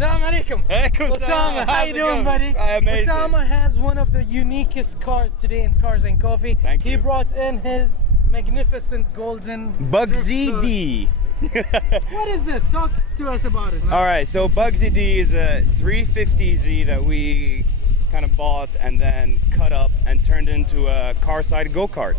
Assalamu alaikum. Osama, how you doing, buddy? Amazing. Osama has one of the uniquest cars today in Cars and Coffee. Thank you. He brought in his magnificent golden Bugsy D. What is this? Talk to us about it, man. All right, so Bugsy D is a 350Z that we kind of bought and then cut up and turned into a car-side go-kart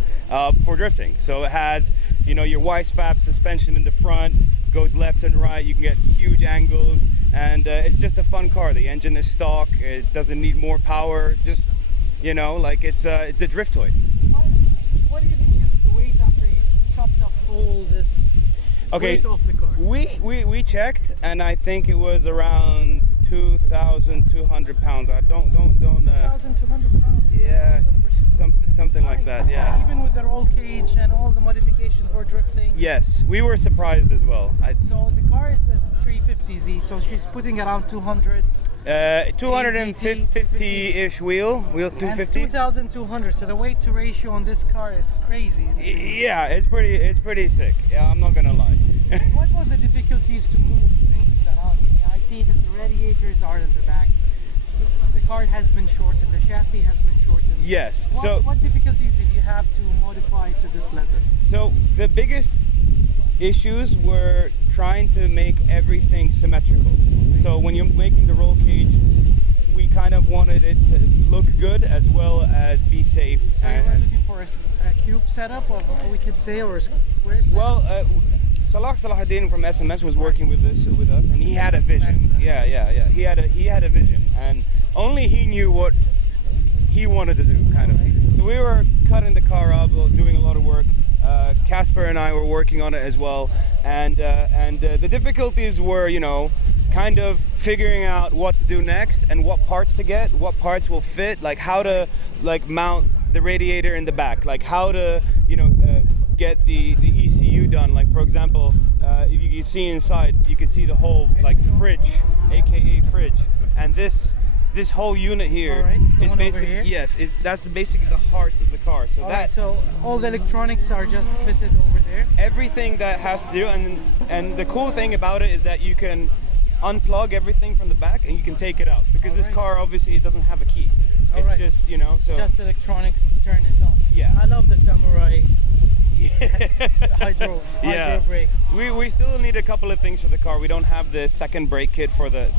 for drifting. So it has, you know, your Wisefab suspension in the front, goes left and right. You can get huge angles, and it's just a fun car. The engine is stock. It doesn't need more power. Just, you know, like it's a drift toy. What do you think is the weight after you chopped up all this weight off the car? We checked, and I think it was around 2,200 pounds. I don't. 2,200 pounds. Yeah, something like that. Yeah. Even with the roll cage and all the modification for drifting. Yes, we were surprised as well. So the car is a 350Z, so she's putting around 200. 250-ish wheel 250. 2,200. So the weight to ratio on this car is crazy. Yeah, it's pretty sick. Yeah, I'm not gonna lie. What was the difficulties to move things around? I see that the radiators are in the back. The car has been shortened. The chassis has been shortened. Yes. What difficulties did you have to modify to this level? So the biggest issues were trying to make everything symmetrical. So when you're making the roll cage, we kind of wanted it to look good as well as be safe. So you were looking for a cube setup, or we could say, or a square setup? Well, Salahuddin from SMS was working with us, and he had a vision. Yeah. He had a vision, and only he knew what he wanted to do, kind of. So we were cutting the car up, doing a lot of work. Casper and I were working on it as well, and the difficulties were, you know, kind of figuring out what to do next and what parts to get, what parts will fit, like how to mount the radiator in the back, like how to, you know, get the ECU done. Like, for example, if you can see inside, you can see the whole fridge, aka fridge, and this whole unit here is basically that's basically the heart of the car. So so all the electronics are just fitted over there. Everything that has to do, and the cool thing about it is that you can unplug everything from the back and you can take it out, because this car obviously it doesn't have a key. It's just, you know, so just electronics to turn it on. Yeah. I love the Samurai hydro brake. We still need a couple of things for the car. We don't have the second brake kit for the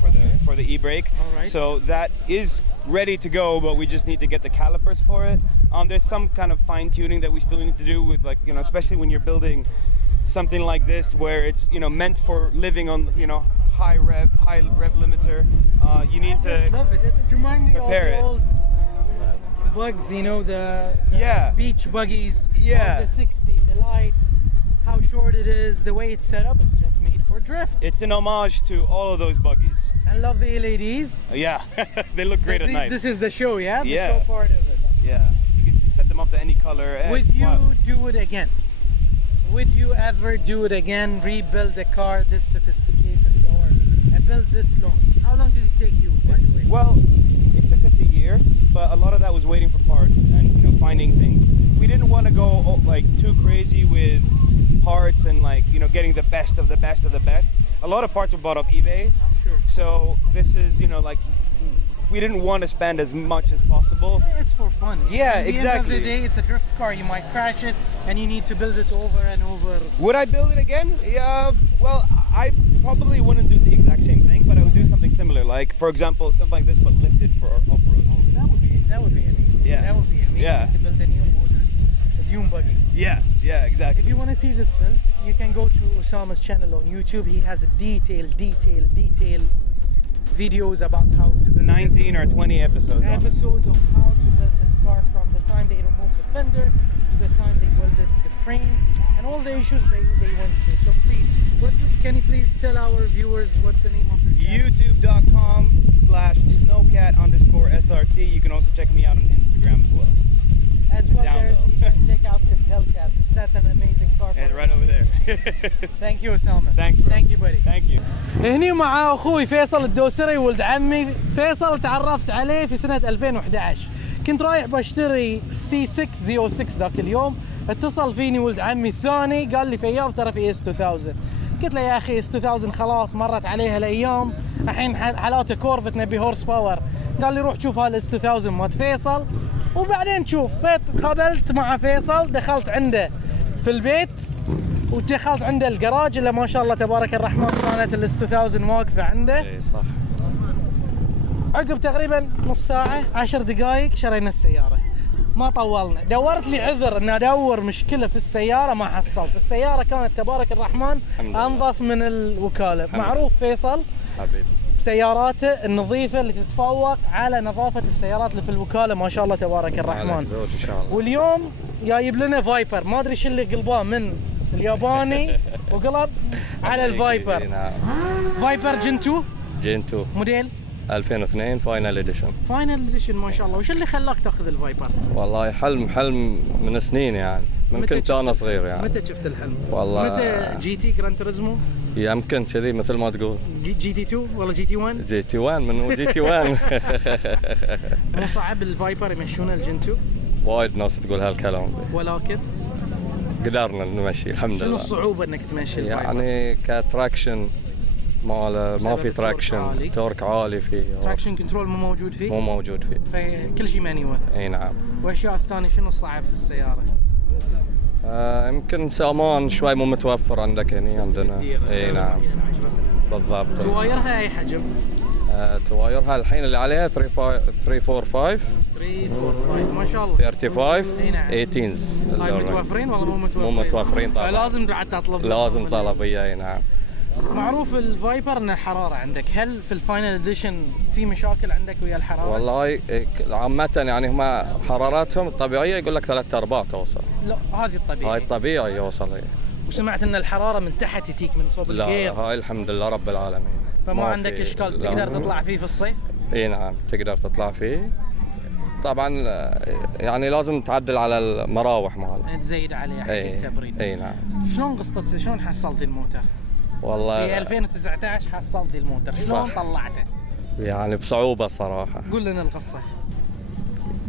e-brake. So that is ready to go, but we just need to get the calipers for it. There's some kind of fine tuning that we still need to do with, like, you know, especially when you're building something like this where it's, you know, meant for living on, you know, high rev limiter. You need to love it. It reminds me of the old bugs, you know, the beach buggies of the 60s, the lights, how short it is, the way it's set up is just made for drift. It's an homage to all of those buggies. I love the LEDs. Yeah, they look great at night. This is the show, the show part of it. Yeah, you can set them up to any color. Would you do it again? Would you ever do it again, rebuild a car this sophisticated or build this long? How long did it take you, by the way? Well, it took us a year, but a lot of that was waiting for parts and, you know, finding things. We didn't want to go like too crazy with parts and, like, you know, getting the best of the best of the best. A lot of parts were bought off eBay. I'm sure. So this is, you know, like, we didn't want to spend as much as possible. It's for fun. Yeah, At the end of the day, it's a drift car. You might crash it and you need to build it over and over. Would I build it again? Yeah, well, I probably wouldn't do the exact same thing, but I would do something similar. Like, for example, something like this, but lifted for off-road. That would be amazing. Yeah. That would be amazing to build a new model, a dune buggy. Yeah, exactly. If you want to see this build, you can go to Osama's channel on YouTube. He has a detailed videos about how to build 19 or 20 episodes of how to build this car, from the time they removed the fenders to the time they welded the frame and all the issues they went through. So please, can you please tell our viewers what's the name of your channel? youtube.com/snowcat_SRT. You can also check me out on Instagram as well. You can check out his Hellcat. That's an amazing car. Yeah, right over there. Thank you, Osama. Thank you, bro. Thank you, buddy. Thank you. هني مع اخوي فيصل الدوسري ولد عمي. فيصل تعرفت عليه في سنة 2011. كنت رايح بشتري C6 ذاك اليوم. اتصل فيني ولد عمي الثاني قال لي فياض ترى في S2000. قلت له يا اخي S2000 خلاص مرت عليها الايام. الحين حالاته كورفت نبي هورس باور، قال لي روح شوف هالاس 2000 مات فيصل وبعدين شوف. قابلت مع فيصل، دخلت عنده في البيت ودخلت عنده الجراج اللي ما شاء الله تبارك الرحمن كانت الاس 2000 واقفه عنده. اي صح. عقب تقريبا نص ساعه 10 دقائق شرينا السياره. ما طولنا، دورت لي عذر ان ادور مشكله في السياره ما حصلت. السياره كانت تبارك الرحمن انظف من الوكاله. معروف فيصل حبيبي سياراته النظيفه اللي تتفوق على نظافه السيارات اللي في الوكاله ما شاء الله تبارك الرحمن. ان شاء الله. واليوم جايب لنا فايبر، ما ادري شو اللي قلباه من الياباني وقلب على الفايبر. فايبر جن 2 جين 2 موديل 2002 فاينل اديشن. فاينل اديشن ما شاء الله. وش اللي خلاك تاخذ الفايبر؟ والله حلم من سنين يعني، من كنت انا صغير يعني. متى شفت الحلم؟ والله متى جي تي جراند توريزمو؟ يمكن كذي مثل ما تقول. جي تي 2 ولا جي تي 1؟ جي تي 1 من جي تي 1. مو صعب الفايبر يمشونه الجن 2؟ وايد ناس تقول هالكلام، ولكن قدرنا نمشي الحمد شنو لله. الصعوبة انك تمشي الفايبر؟ يعني كتراكشن ما في تراكشن، تورك عالي فيه. تراكشن كنترول مو موجود فيه؟ مو موجود فيه. فكل شيء مانيوال. اي نعم. والاشياء الثانية شنو الصعب في السيارة؟ يمكن سامان شوي مو متوفر عندك هنا عندنا. اي نعم بالضبط. توايرها اي حجم؟ توايرها الحين اللي عليها 345 ما شاء الله 35 اي نعم. 18s. هاي متوفرين ولا مو متوفرين؟ مو متوفرين طبعا. فلازم بعد تطلب. لازم طلبية. اي نعم. معروف الفايبر ان الحرارة عندك، هل في الفاينل اديشن في مشاكل عندك ويا الحرارة؟ والله عامة يعني هم حراراتهم الطبيعية يقول لك 3/4 توصل. لا هذه الطبيعي. هاي الطبيعي يوصل. وسمعت ان الحرارة من تحت تجيك من صوب الغير. لا هاي الحمد لله رب العالمين. فما عندك اشكال، تقدر تطلع فيه في الصيف؟ اي نعم تقدر تطلع فيه. طبعا يعني لازم تعدل على المراوح ماله، تزيد عليه حق التبريد. اي نعم. شلون قصتك؟ شلون حصلتي الموتر؟ والله في 2019 حصلتي الموتر، شلون طلعته؟ يعني بصعوبة صراحة. قول لنا القصة.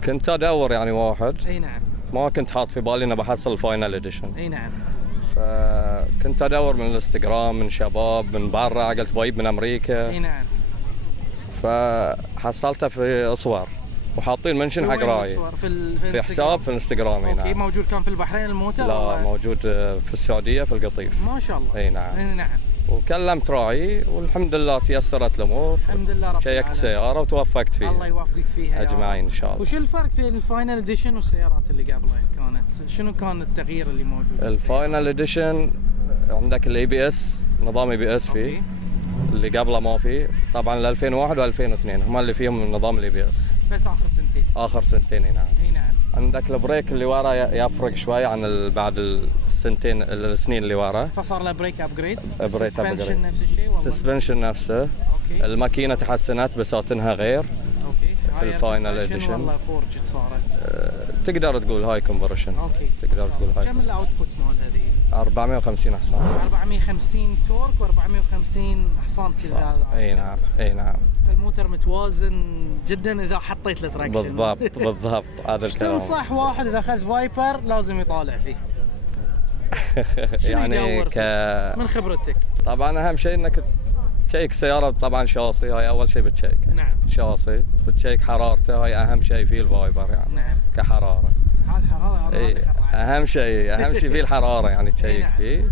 كنت ادور يعني واحد. اي نعم. ما كنت حاط في بالي اني بحصل الفاينل اديشن. اي نعم. فكنت ادور من الانستغرام من شباب من برا، قلت بجيب من امريكا. اي نعم. فحصلته في اصور وحاطين منشن حق راي في حساب في الانستغرام. اوكي نعم. موجود كان في البحرين الموتر؟ لا ولا؟ موجود في السعودية في القطيف. ما شاء الله. اي نعم. اي نعم. وكلمت راعي والحمد لله تيسرت الامور. الحمد لله رب العالمين. شيكت سيارة وتوفقت فيها. الله يوفقك فيها اجمعين ان شاء الله. وش الفرق في الفاينل اديشن والسيارات اللي قبلها كانت؟ شنو كان التغيير اللي موجود في الفاينل اديشن عندك الاي بي اس، نظام اي بي اس فيه. أوكي. اللي قبله ما فيه. طبعا ال 2001 و 2002 هم اللي فيهم نظام الاي بي اس. بس اخر سنتين. اخر سنتين. اي نعم. اي نعم. عندك البريك اللي ورا يفرق شوي عن بعد السنين اللي ورا. فصار له بريك ابجريد. بريك ابجريد. نفس الشيء والله. سسبنشن نفسه. اوكي. الماكينه تحسنت بساتنها غير. اوكي. في الفاينل اديشن والله فورج صارت. تقدر تقول هاي كونفرشن. اوكي. تقدر تقول هاي. كم الاوتبوت مال هذه؟ 450 حصان. 450 تورك و450 حصان كل هذا. اي نعم. اي نعم. الموتر متوازن جدا اذا حطيت له تراكشن. بالضبط بالضبط هذا الكلام. تنصح واحد اذا اخذ فايبر لازم يطالع فيه؟ يعني من خبرتك. طبعا اهم شيء انك تشيك سيارة. طبعا شاصي هاي اول شيء بتشيك. نعم. شاصي بتشيك حرارته، هاي اهم شيء في الفايبر يعني. نعم. كحرارة. هذه حرارة. اي اهم شيء فيه الحرارة يعني تشيك نعم. فيه.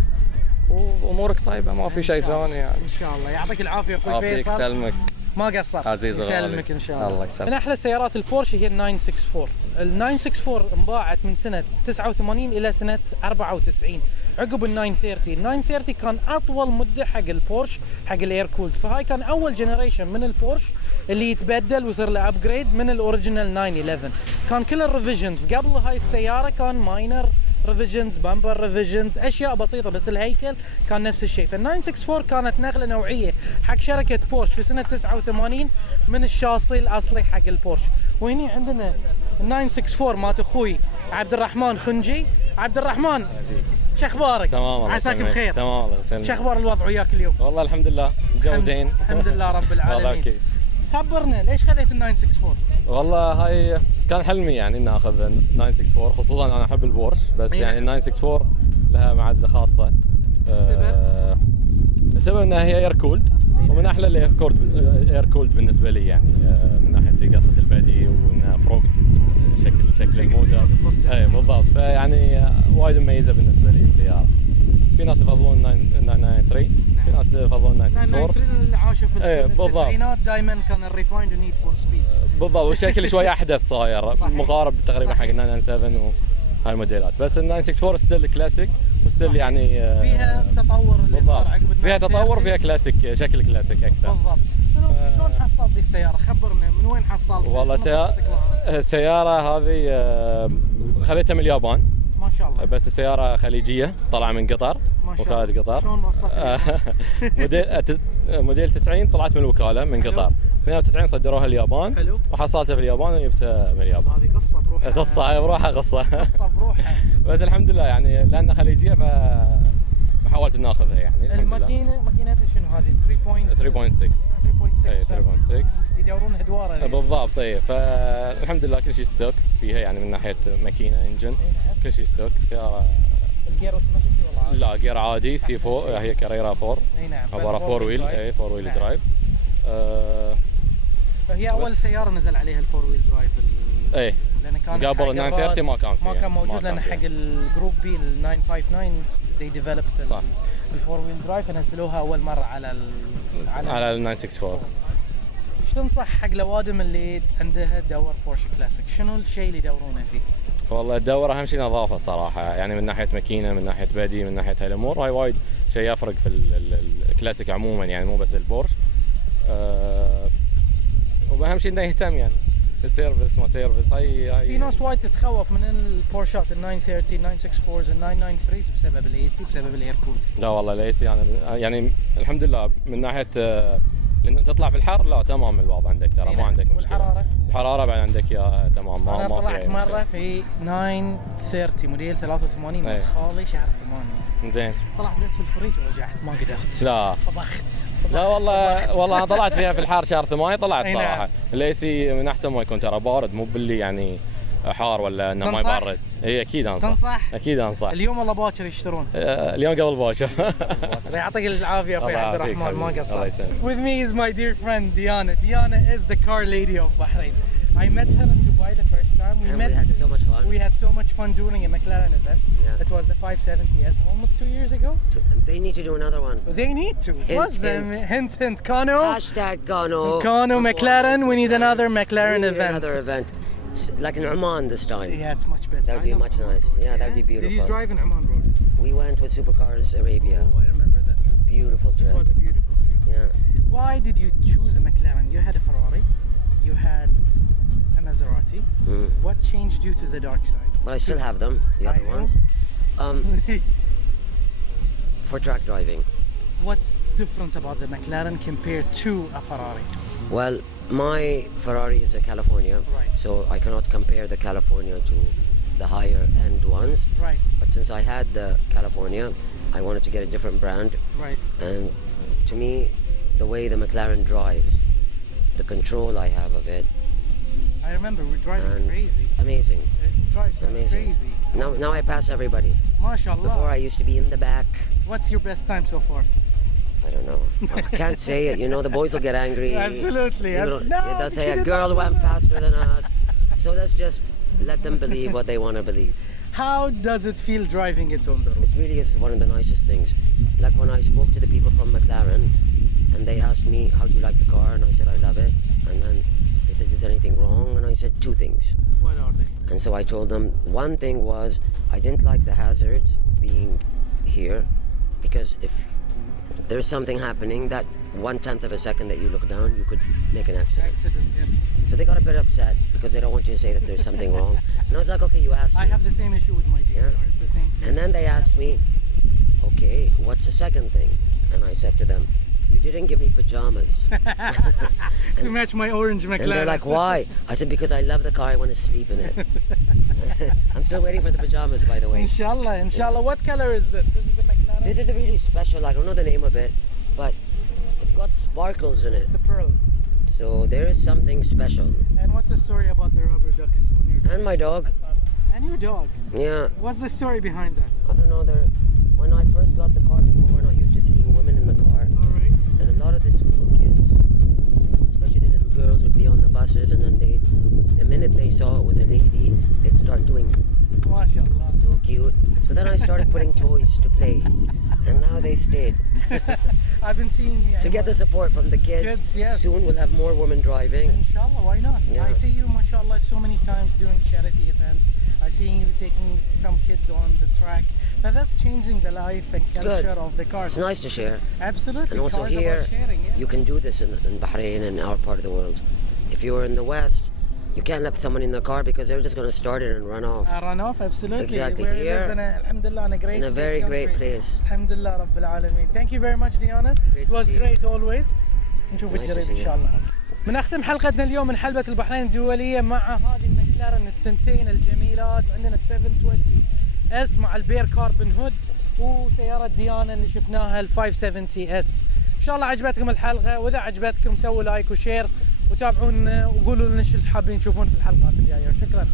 وامورك طيبه ما في شيء ثاني يعني. ان شاء الله يعطيك العافية اخوي فيصل. يعطيك سلمك. ما قصرت. عزيز يسلمك ان شاء الله. الله يسلمك. من احلى سيارات البورش هي ال 964. ال 964 انباعت من سنه 89 الى سنه 94 عقب ال 930. ال 930 كان اطول مده حق البورش حق الاير كولد، فهاي كان اول جنريشن من البورش اللي يتبدل ويصير له ابجريد من الاوريجينال 911. كان كل الريفيجنز قبل هاي السياره كان ماينر ريفيجنز، بامبر ريفيجنز، اشياء بسيطه، بس الهيكل كان نفس الشيء. فال 964 كانت نقله نوعيه حق شركه بورش في سنه 89 من الشاصي الاصلي حق البورش. وهني عندنا ال 964 مات اخوي عبد الرحمن خنجي. عبد الرحمن شو اخبارك؟ تمام الله عساك يسلمك. بخير. تمام الله يسلمك. شو اخبار الوضع وياك اليوم؟ والله الحمد لله متجوزين. الحمد لله رب العالمين. والله كيف. خبرنا ليش خذيت ال 964؟ والله هاي كان حلمي يعني اني اخذ 964، خصوصا انا احب البورش، بس يعني ال 964 لها معزه خاصه. السبب؟ السبب انها هي اير كولد ومن احلى الاير كولد بالنسبه لي يعني من ناحيه قصه البادي وانها فروق شكل الموتور. اي بالضبط، فيعني وايد مميزه بالنسبه لي السياره. في ناس يفضلون 993 في ناس يفضلون 964 اللي عاشوا في بالضبط. التسعينات دائما كان الريفايند ونيد فور سبيد بالضبط، والشكل شوي احدث صاير مقارب تقريبا حق 997 وهاي الموديلات. بس ال 964 ستيل كلاسيك وستيل يعني فيها تطور اللي صار عقب فيها تطور، فيها كلاسيك، شكل كلاسيك اكثر. بالضبط. شلون حصلت دي السياره؟ خبرنا من وين حصلت؟ والله السياره هذه خذيتها من اليابان ما شاء الله. بس السياره خليجيه طالعه من قطر، وكاله قطر. شلون وصلت؟ موديل 90 طلعت من الوكاله من قطر، 92 صدروها اليابان. حلو. وحصلتها في اليابان وجبتها من اليابان. هذه قصه بروحها. قصه بروحها قصه بروحها. بس الحمد لله يعني لانها خليجيه فحاولت ناخذها يعني. ماكينتها شنو هذه؟ 3.6 اي 3.6 يدورون هدواره بالضبط. اي فالحمد لله كل شيء ستوك فيها يعني من ناحيه ماكينه انجن كل شيء ستوك. سياره الجير اوتوماتيك ولا عادي؟ لا جير عادي سي 4 هي كاريرا 4. اي نعم عباره 4 ويل. اي 4 ويل درايف. فهي اول سياره نزل عليها الفور ويل درايف. اي لان كان قبل ال 930 ما كان موجود لان حق الجروب بي ال 959 they developed الفور ويل درايف فنزلوها اول مره على ال 964. ايش تنصح حق الاوادم اللي عندها دور بورش كلاسيك؟ شنو الشيء اللي يدورونه فيه؟ والله الدور اهم شيء نظافه صراحه يعني من ناحيه ماكينه من ناحيه بادي من ناحيه هاي الامور. هاي وايد شيء يفرق في الكلاسيك عموما يعني مو بس البورش. واهم شيء انه يهتم يعني السيرفيس ما سيرفيس. هاي في ناس وايد تتخوف من البورشات ال 930 964 ال 993 بسبب الاي سي بسبب الاير كول. لا والله الاي سي يعني الحمد لله من ناحيه لان تطلع في الحر لا تمام الوضع عندك ترى ما عندك مشكله. الحراره بعد عندك يا تمام ما انا في طلعت مره في 930 موديل 83 مع خالي شهر 8 زين طلعت بس في الفريج ورجعت ما قدرت. لا طبخت. لا والله انا طلعت فيها في الحار شهر 8 طلعت صراحه. الاي سي من احسن ما يكون ترى بارد مو باللي يعني حار ولا انه ما يبرد. اي اكيد انصح. اكيد انصح. اليوم والله باكر يشترون. اليوم قبل باكر. يعطيك العافيه اخوي عبد الرحمن ما قصرت. With me is my dear friend Diana. Diana is the car lady of Bahrain. I met her in Dubai the first time. We had so much fun. We had so much fun doing a Mclaren event. It was the 570S almost 2 years ago. They need to do another one. They need to. What's them? Hint. Kano. #Kano. Kano Mclaren. We need another Mclaren event. Another event. Like in Oman this time. Yeah, it's much better. That would be much nice. Yeah, that would be beautiful. Did you drive in Oman Road? We went with Supercars Arabia. Oh, I remember that trip. Beautiful trip. It was a beautiful trip. Yeah. Why did you choose a McLaren? You had a Ferrari. You had a Maserati. What changed you to the dark side? But I still have them, the other ones. For track driving. What's different about the McLaren compared to a Ferrari? Well, my Ferrari is a California, right. So I cannot compare the California to the higher end ones. Right. But since I had the California, I wanted to get a different brand. Right. And to me, the way the McLaren drives, the control I have of it. I remember we were driving crazy. Amazing. It drives like amazing. Crazy. Now I pass everybody. MashaAllah. Before I used to be in the back. What's your best time so far? I don't know. I can't say it. You know, the boys will get angry. Absolutely. They'll say a girl went faster than us. So let's just let them believe what they want to believe. How does it feel driving it on the road? It really is one of the nicest things. Like when I spoke to the people from Mclaren and they asked me, how do you like the car? And I said, I love it. And then they said, is there anything wrong? And I said, 2 things. What are they? And so I told them, one thing was I didn't like the hazards being here because if there's something happening, that 1/10 of a second that you look down, you could make an accident. Yep. So they got a bit upset because they don't want you to say that there's something wrong. And I was like, okay, you asked me. I have the same issue with my GTR. Yeah. It's the same place. And then they asked me, okay, what's the second thing? And I said to them, you didn't give me pajamas. To match my orange McLaren. And they're like, why? I said, because I love the car, I want to sleep in it. I'm still waiting for the pajamas, by the way. Inshallah. Yeah. What color is this? This is the McLaren? This is a really special, I don't know the name of it, but it's got sparkles in it. It's a pearl. So there is something special. And what's the story about the rubber ducks on your dog? And my dog. And your dog? Yeah. What's the story behind that? I don't know, when I first got the car, people were not used to seeing women in the car. All right. And a lot of the school kids, especially the little girls, would be on the buses, and then the minute they saw it was a lady, they'd start doing ما شاء الله. so cute. So then I started putting toys to play, and now they stayed. I've been seeing To get the support from the kids, Kids, yes. soon we'll have more women driving. Inshallah, why not? Yeah. I see you, mashallah, so many times doing charity events. I see you taking some kids on the track. Now that's changing the life and culture of the cars. It's nice to share. Absolutely. And also Cars here, about sharing, yes. you can do this in Bahrain and our part of the world. If you were in the West, you can't let someone in the car because they're just going to start it and run off. Run off, absolutely. Exactly. We're Here, living, alhamdulillah, in a great in a very safe great country. place. Alhamdulillah, Rabbil Alameen. Thank you very much, Diana. Great It to was see you. great always. نشوف Nice to الجريد see ان شاء you. الله. بنختم حلقتنا اليوم من حلبة البحرين الدولية مع هذه المكلارن الثنتين الجميلات. عندنا 720 اس مع البير كاربن هود، وسيارة ديانا اللي شفناها ال 570 اس. ان شاء الله عجبتكم الحلقة، واذا عجبتكم سووا لايك وشير وتابعونا وقولوا لنا شو حابين تشوفون في الحلقات الجاية. شكرا.